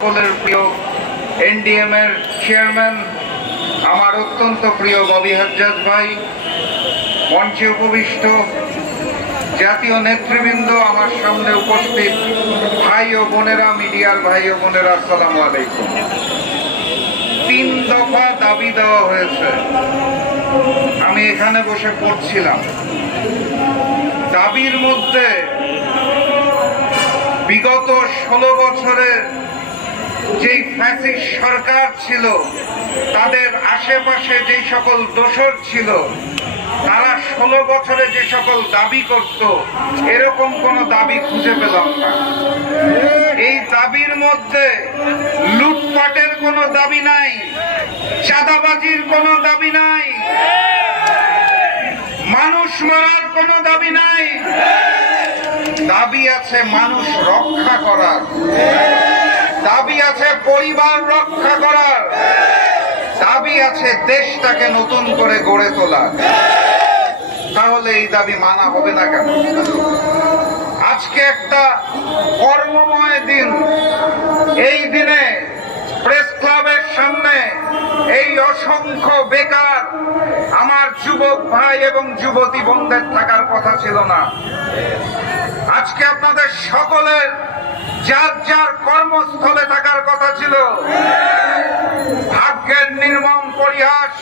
সকলের প্রিয় এনডিএম এর চেয়ারম্যান আমার অত্যন্ত প্রিয় ববি হাজ্জাজ ভাই, মঞ্চে উপবিষ্ট জাতীয় নেতৃবৃন্দ, আমার সামনে উপস্থিত ভাই ও বোনেরা, মিডিয়ার ভাই ও বোনেরা, আসসালামু আলাইকুম। 3 দফা দাবি দেওয়া হয়েছে, আমি এখানে বসে পড়ছিলাম। দাবির মধ্যে বিগত 16 বছরের যেই ফ্যাসিস্ট সরকার ছিল, তাদের আশেপাশে যে সকল দোসর ছিল, তারা 16 বছরে যে সকল দাবি করত, এরকম কোন দাবি খুঁজে পেলাম না। এই দাবির মধ্যে লুটপাটের কোনো দাবি নাই, চাঁদাবাজির কোনো দাবি নাই, মানুষ মারার কোনো দাবি নাই। দাবি আছে মানুষ রক্ষা করার, দাবি আছে পরিবার রক্ষা করার, দাবি আছে দেশটাকে নতুন করে গড়ে তোলার। তাহলে এই দাবি মানা হবে না কেন? আজকে একটা কর্মময় দিন, এই দিনে প্রেস ক্লাবের সামনে এই অসংখ্য বেকার আমার যুবক ভাই এবং যুবতী বোনদের থাকার কথা ছিল না। আজকে আপনাদের সকলের যার যার কর্মস্থলে থাকার কথা ছিল। ভাগ্যের নির্মম পরিহাস,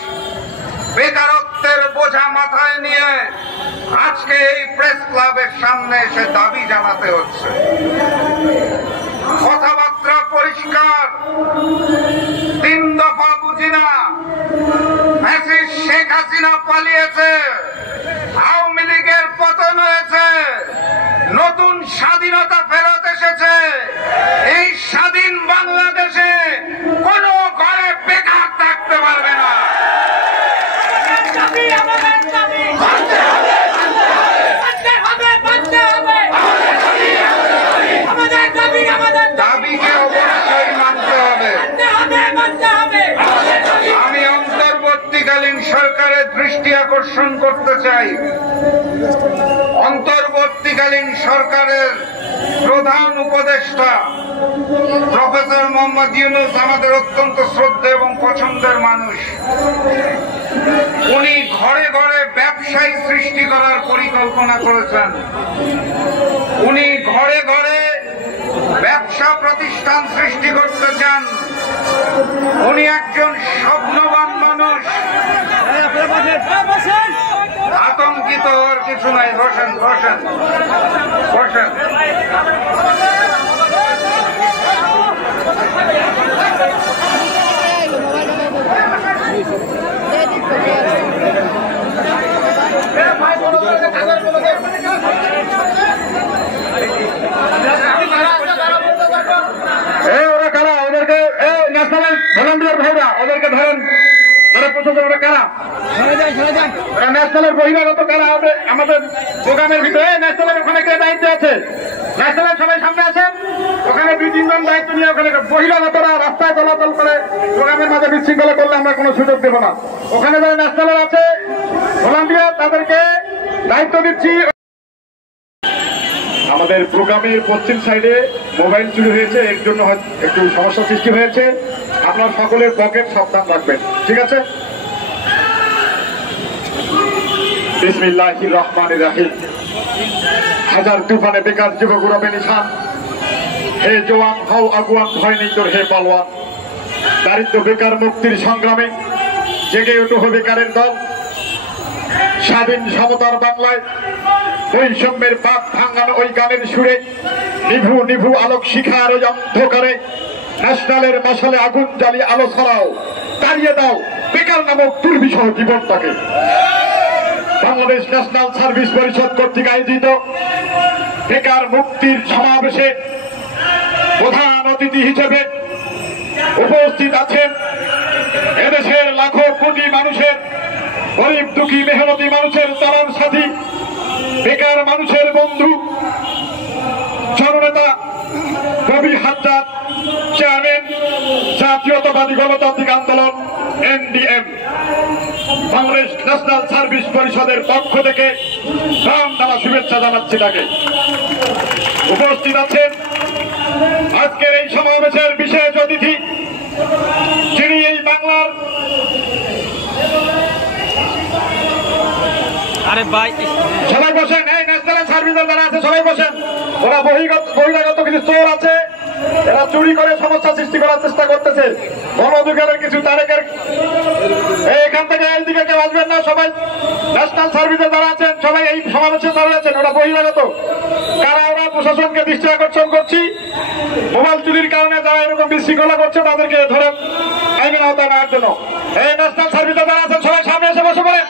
বেকারত্বের বোঝা মাথায় নিয়ে আজকে এই প্রেস ক্লাবের সামনে এসে দাবি জানাতে হচ্ছে। কথাবার্তা পরিষ্কার, 3 দফা বুঝি না। ফ্যাসিস্ট শেখ হাসিনা পালিয়েছে, আওয়ামী লীগের পতন হয়েছে, নতুন স্বাধীনতা ফেরত এসেছে। এই স্বাধীন বাংলাদেশে কোন ঘরে বেকার থাকতে পারবে না। দাবিকে অবশ্যই মানতে হবে। আমি অন্তর্বর্তীকালীন সরকারের দৃষ্টি আকর্ষণ করতে চাই। অন্তর্বর্তীকালীন সরকারের প্রধান উপদেষ্টা প্রফেসর মোহাম্মদ ইউনূস আমাদের অত্যন্ত শ্রদ্ধা এবং পছন্দের মানুষ। উনি ঘরে ঘরে ব্যবসায়ী সৃষ্টি করার পরিকল্পনা করেছেন। উনি ঘরে ঘরে ব্যবসা প্রতিষ্ঠান সৃষ্টি করতে চান। উনি একজন স্বপ্নবান মানুষ। আতঙ্কিত হওয়ার কিছু নাই, বসেন বসেন বসেন। ওরা কারা? ওদেরকে ন্যাশনাল ভলান্টিয়ার ভাইরা, ওদেরকে ধরেন। ওরা পছন্দ, ওরা কারা? ওরা ন্যাশনালের বহিরাগত কারা? আমাদের প্রোগ্রামের ভিতরে ন্যাশনালের ওখানে কে দায়িত্ব আছে? ন্যাশনালের সবাই সামনে আসেন। ওখানে 2-3 জন দায়িত্ব নিয়ে ওখানে বহিরাগতরা রাস্তায় চলাচল করে প্রোগ্রামের মাঝে বিশৃঙ্খলা করলে আমরা কোনো সুযোগ দেব না। ওখানে যারা ন্যাশনালের আছে ভলান্টিয়ার, তাদেরকে দায়িত্ব দিচ্ছি। আমাদের প্রোগ্রামের পশ্চিম সাইডে মোবাইল চুরি হয়েছে, এর জন্য একটু সমস্যা সৃষ্টি হয়েছে। আপনার সকলের পকেট সাবধান রাখবেন, ঠিক আছে? বিসমিল্লাহির রহমানির রহিম। হাজার তুফানে বেকার যুবক উড়াবে নিশান। হে জওয়ান হও আগুয়ান, ভয় নেই তোর হে পালোয়ান। দারিদ্র বেকার মুক্তির সংগ্রামে জেগে ওঠো বেকারের দল। স্বাধীন সমতার বাংলায় বৈষম্যের পাত ভাঙানো ওই গানের সুরে নিভু নিভু আলোক শিখার ওই অন্ধকারে ন্যাশনালের মশালে আগুন জ্বালিয়ে আলো ছড়াও। তাড়িয়ে দাও বেকার নামক দুর্বিষহ জীবনটাকে। বাংলাদেশ ন্যাশনাল সার্ভিস পরিষদ কর্তৃক আয়োজিত বেকার মুক্তির সমাবেশে প্রধান অতিথি হিসেবে উপস্থিত আছেন এদেশের লাখো কোটি মানুষের, গরিব দুঃখী মেহনতি মানুষের চলার সাথী, বেকার মানুষের বন্ধু, জননেতা ববি হাজ্জাজ, চেয়ারম্যান জাতীয়তাবাদী গণতান্ত্রিক আন্দোলন এনডিএম। বাংলাদেশ ন্যাশনাল সার্ভিস পরিষদের পক্ষ থেকে প্রাণ ঢালা শুভেচ্ছা জানাচ্ছি তাকে। উপস্থিত আছেন আজকের এই সমাবেশের বিশেষ অতিথি যিনি এই বাংলার সবাই বসেন, এই ন্যাশনাল সার্ভিসের যারা আছে সবাই বসেন। ওরা বহিরাগত কিছু চোর আছে, এরা চুরি করে সমস্যা সৃষ্টি করার চেষ্টা করতেছে। গণ অধিকারের কিছু তারেকের এখান থেকে এইদিকে কেউ আসবেন না। সবাই ন্যাশনাল সার্ভিসে যারা আছেন সবাই এই সমাবেশে যারা আছেন ওরা বহিরাগত। কারা ওরা প্রশাসনকে দৃষ্টি আকর্ষণ করছি, মোবাইল চুরির কারণে যারা এরকম বিশৃঙ্খলা করছে তাদেরকে ধরে আইনের আওতায় নেওয়ার জন্য। এই ন্যাশনাল সার্ভিসে যারা আছেন সবাই সামনে এসে বসে পড়ে।